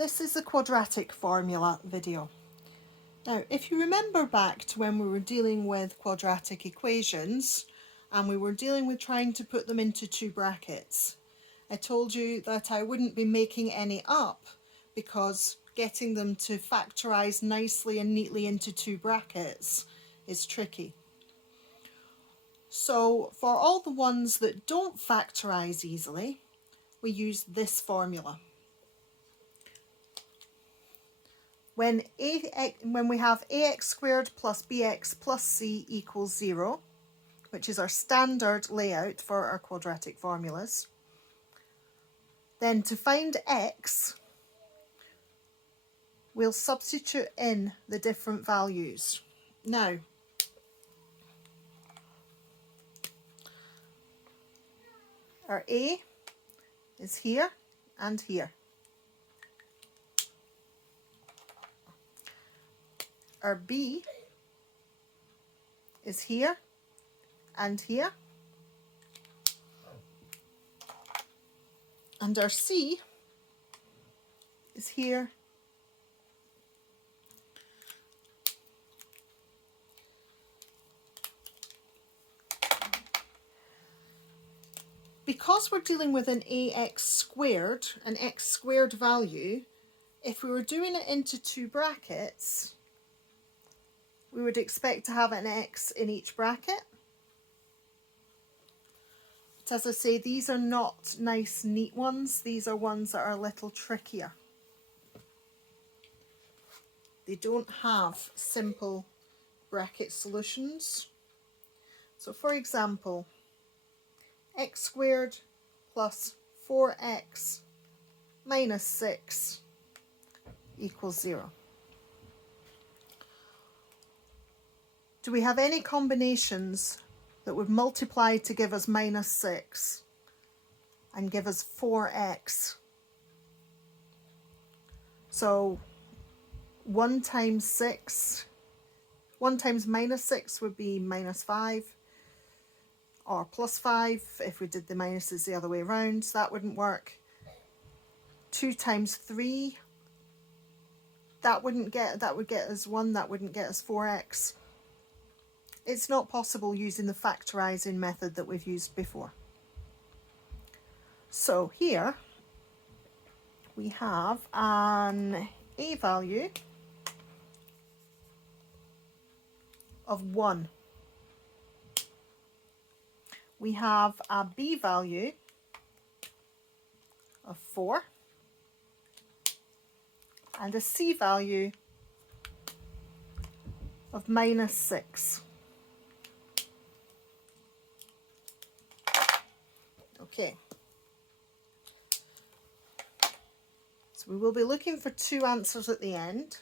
This is the quadratic formula video. Now, if you remember back to when we were dealing with quadratic equations and we were dealing with trying to put them into two brackets, I told you that I wouldn't be making any up because getting them to factorise nicely and neatly into two brackets is tricky. So for all the ones that don't factorise easily, we use this formula. When we have ax squared plus bx plus c equals 0, which is our standard layout for our quadratic formulas, then to find x, we'll substitute in the different values. Now, our a is here and here. Our b is here and here. And our c is here because we're dealing with an ax squared, an x squared value. If we were doing it into two brackets, we would expect to have an x in each bracket. But as I say, these are not nice, neat ones. These are ones that are a little trickier. They don't have simple bracket solutions. So for example, x squared plus 4x minus 6 equals 0. Do we have any combinations that would multiply to give us minus 6 and give us 4x? So 1 times minus 6 would be minus 5, or plus 5 if we did the minuses the other way around. So that wouldn't work. 2 times 3, that would get us 1, that wouldn't get us 4x. It's not possible using the factorising method that we've used before. So here we have an a value of 1. We have a b value of 4 and a c value of minus 6. Okay, so we will be looking for two answers at the end.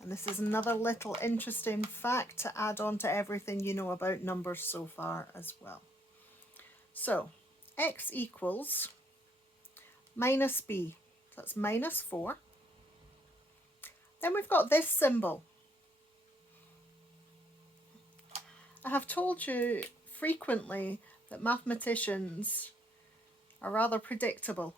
And this is another little interesting fact to add on to everything you know about numbers so far as well. So, x equals minus b, so that's minus 4. Then we've got this symbol. I have told you frequently that mathematicians are rather predictable.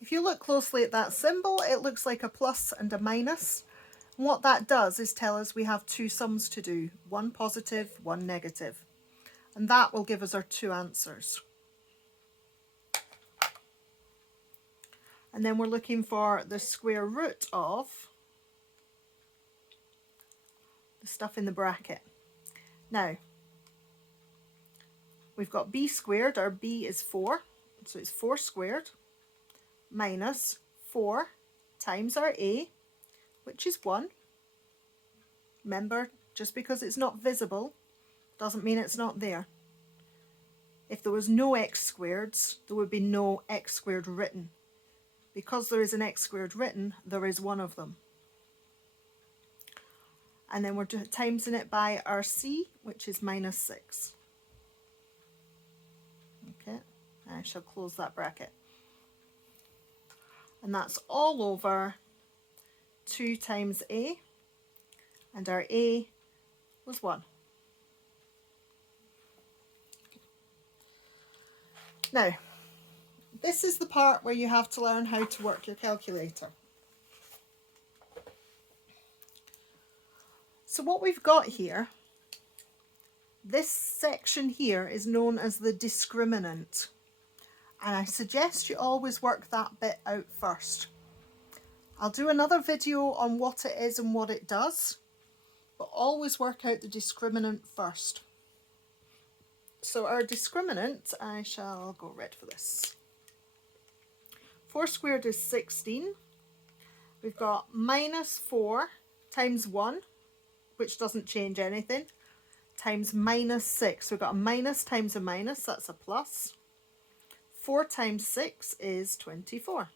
If you look closely at that symbol, it looks like a plus and a minus. And what that does is tell us we have two sums to do, one positive, one negative. And that will give us our two answers. And then we're looking for the square root of the stuff in the bracket. Now, we've got b squared, our b is 4, so it's 4 squared, minus 4 times our a, which is 1. Remember, just because it's not visible doesn't mean it's not there. If there was no x squareds, there would be no x squared written. Because there is an x squared written, there is one of them. And then we're timesing it by our c, which is minus 6. Okay, I shall close that bracket. And that's all over 2 times a, and our a was 1. Now, this is the part where you have to learn how to work your calculator. So what we've got here, this section here is known as the discriminant. And I suggest you always work that bit out first. I'll do another video on what it is and what it does, but always work out the discriminant first. So our discriminant, I shall go red for this. 4 squared is 16. We've got minus 4 times 1, which doesn't change anything, times minus 6. So we've got a minus times a minus, that's a plus. 4 times 6 is 24.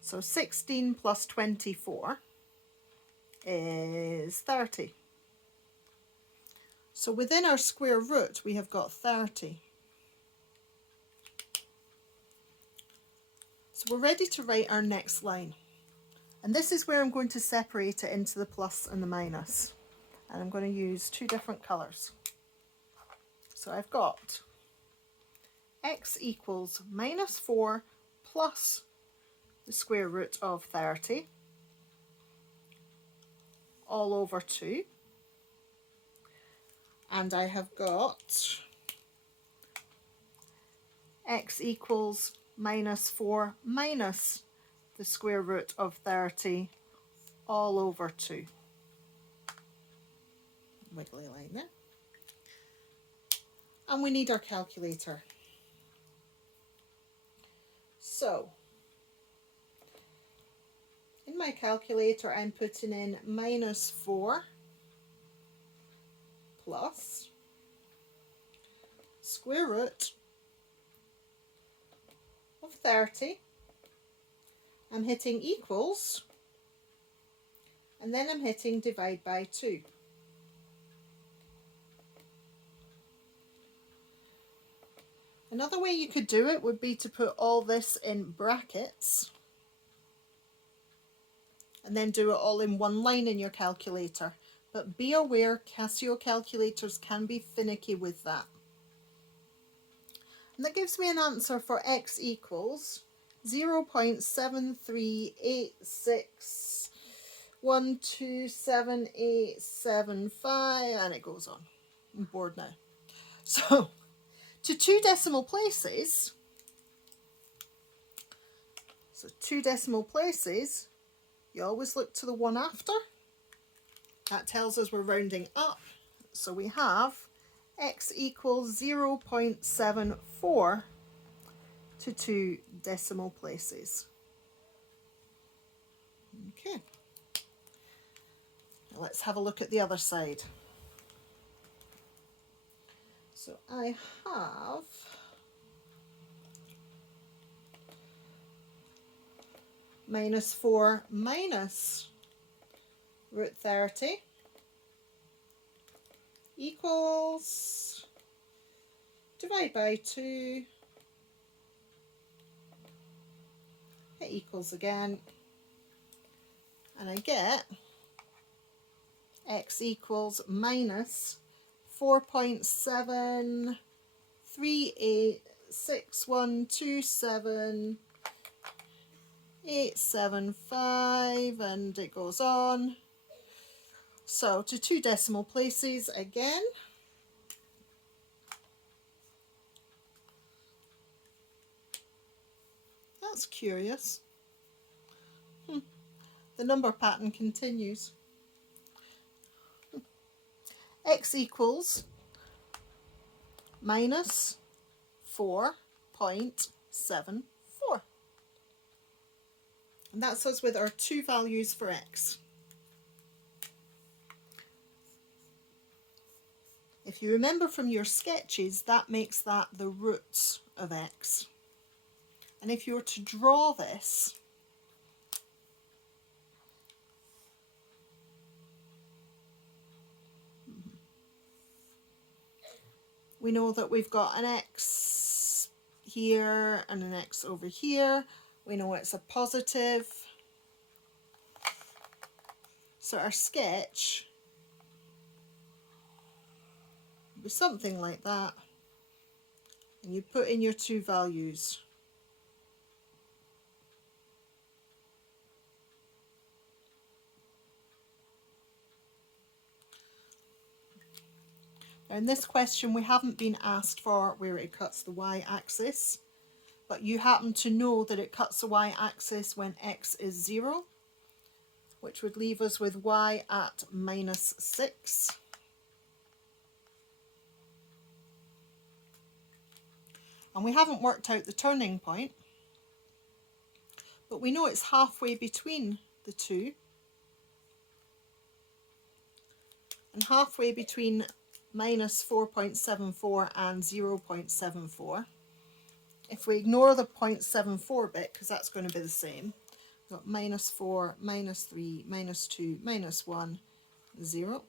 So 16 plus 24 is 30. So within our square root we have got 30. So we're ready to write our next line. And this is where I'm going to separate it into the plus and the minus. And I'm going to use 2 different colours. So I've got x equals minus 4 plus the square root of 30 all over 2. And I have got x equals minus 4 minus the square root of 30 all over 2. Wiggly line there. And we need our calculator. So, in my calculator I'm putting in minus 4 plus square root of 30. I'm hitting equals, and then I'm hitting divide by 2. Another way you could do it would be to put all this in brackets and then do it all in one line in your calculator. But be aware, Casio calculators can be finicky with that. And that gives me an answer for x equals 0.7386127875, and it goes on. I'm bored now. So, to 2 decimal places, you always look to the one after. That tells us we're rounding up. So we have x equals 0.74 to 2 decimal places. Okay. Now let's have a look at the other side. So I have minus 4 minus root 30 equals divide by 2, it equals again, and I get x equals minus 4.7386127875, and it goes on. So to 2 decimal places again. That's curious. The number pattern continues. X equals minus 4.74. And that's us with our 2 values for x. If you remember from your sketches, that makes that the roots of x. And if you were to draw this, we know that we've got an x here and an x over here. We know it's a positive. So our sketch would be something like that. and you put in your two values. Now in this question we haven't been asked for where it cuts the y-axis, but you happen to know that it cuts the y-axis when x is 0, which would leave us with y at -6. And we haven't worked out the turning point, but we know it's halfway between the two, and halfway between -4.74 and 0.74. If we ignore the 0.74 bit, because that's going to be the same, we've got -4, -3, -2, -1, 0.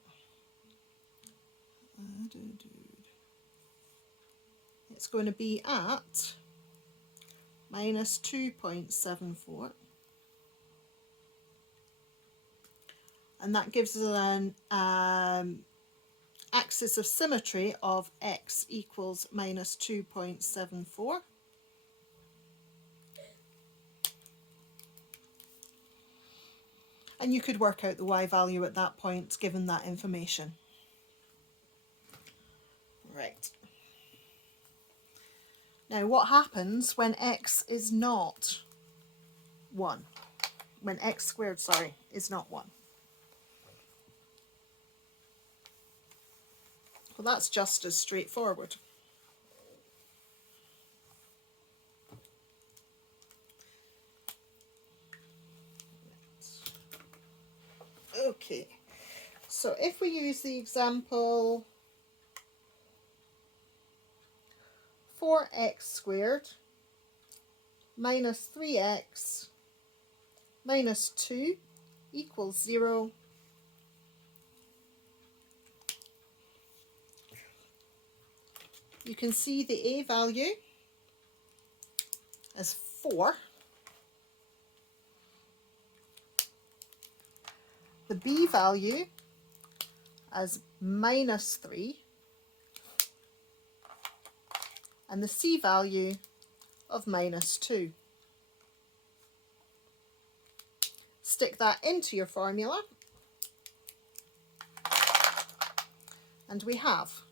It's going to be at -2.74, and that gives us an axis of symmetry of x equals -2.74. And you could work out the y value at that point given that information. Right. Now what happens when x is not 1? When x squared, sorry, is not 1? Well, that's just as straightforward. Okay, so if we use the example 4x squared minus 3x minus 2 equals 0, you can see the a value as 4, the b value as -3, and the c value of -2. Stick that into your formula, and we have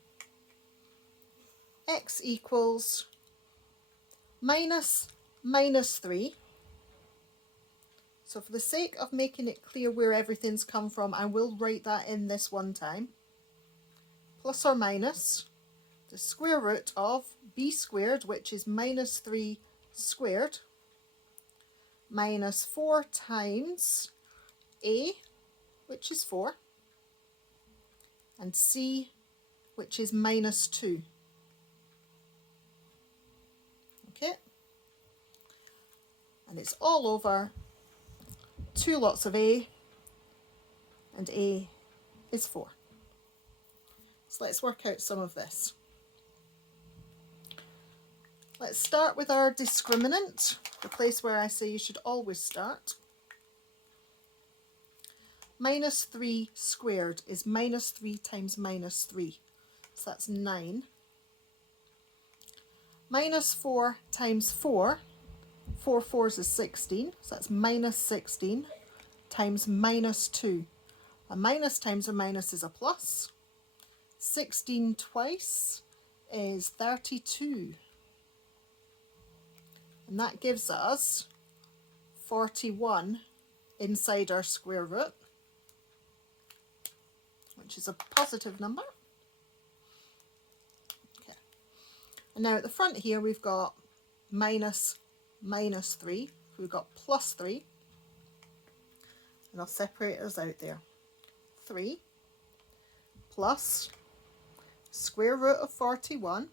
x equals -3. So for the sake of making it clear where everything's come from, I will write that in this one time. Plus or minus the square root of b squared, which is -3 squared, minus 4 times a, which is 4, and c, which is -2. Okay? And it's all over 2 lots of a, and a is 4. So let's work out some of this. Let's start with our discriminant, the place where I say you should always start. -3 squared is -3 times -3, so that's 9. -4 times 4, 4 fours is 16, so that's -16 times -2. A minus times a minus is a plus. 16 twice is 32. And that gives us 41 inside our square root, which is a positive number. Okay. And now at the front here we've got -3, we've got +3, and I'll separate us out there. 3 plus square root of 41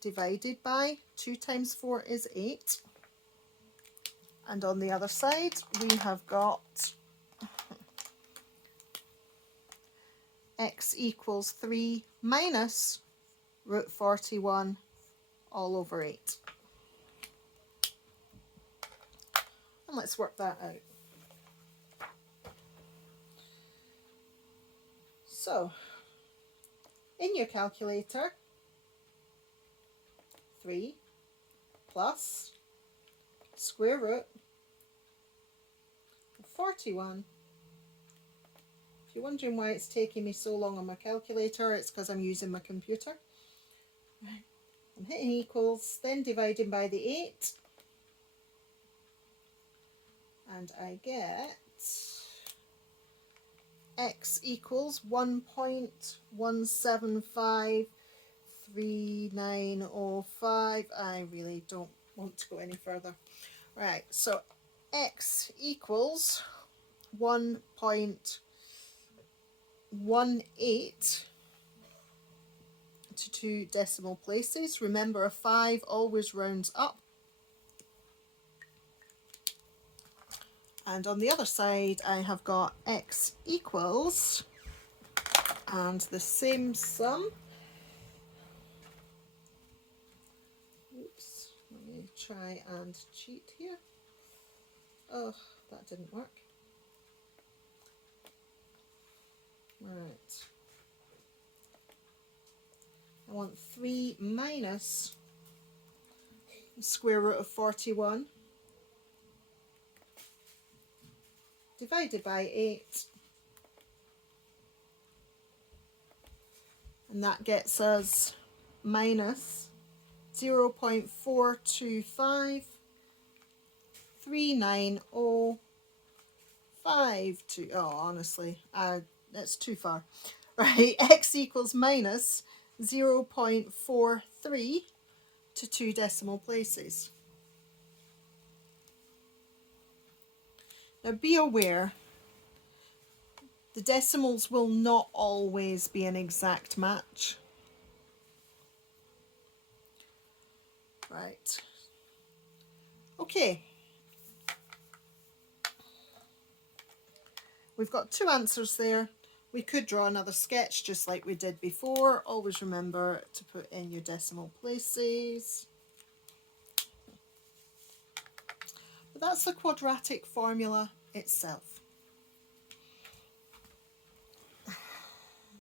divided by 2 times 4 is 8, and on the other side we have got x equals 3 minus root 41 all over 8. And let's work that out. So, in your calculator, 3 plus square root of 41. If you're wondering why it's taking me so long on my calculator, it's because I'm using my computer. Right. I'm hitting equals, then dividing by the 8, and I get x equals 1.1753905. I really don't want to go any further. Right, so x equals 1.18 to 2 decimal places. Remember, a 5 always rounds up. And on the other side, I have got x equals, and the same sum. Oops, let me try and cheat here. Oh, that didn't work. Right. I want 3 minus the square root of 41 divided by 8. And that gets us minus 0.4253905. Oh, honestly, that's too far. Right, x equals minus 0.43 to 2 decimal places. Now be aware, the decimals will not always be an exact match. Right. Okay. We've got 2 answers there. We could draw another sketch just like we did before. Always remember to put in your decimal places. But that's the quadratic formula itself.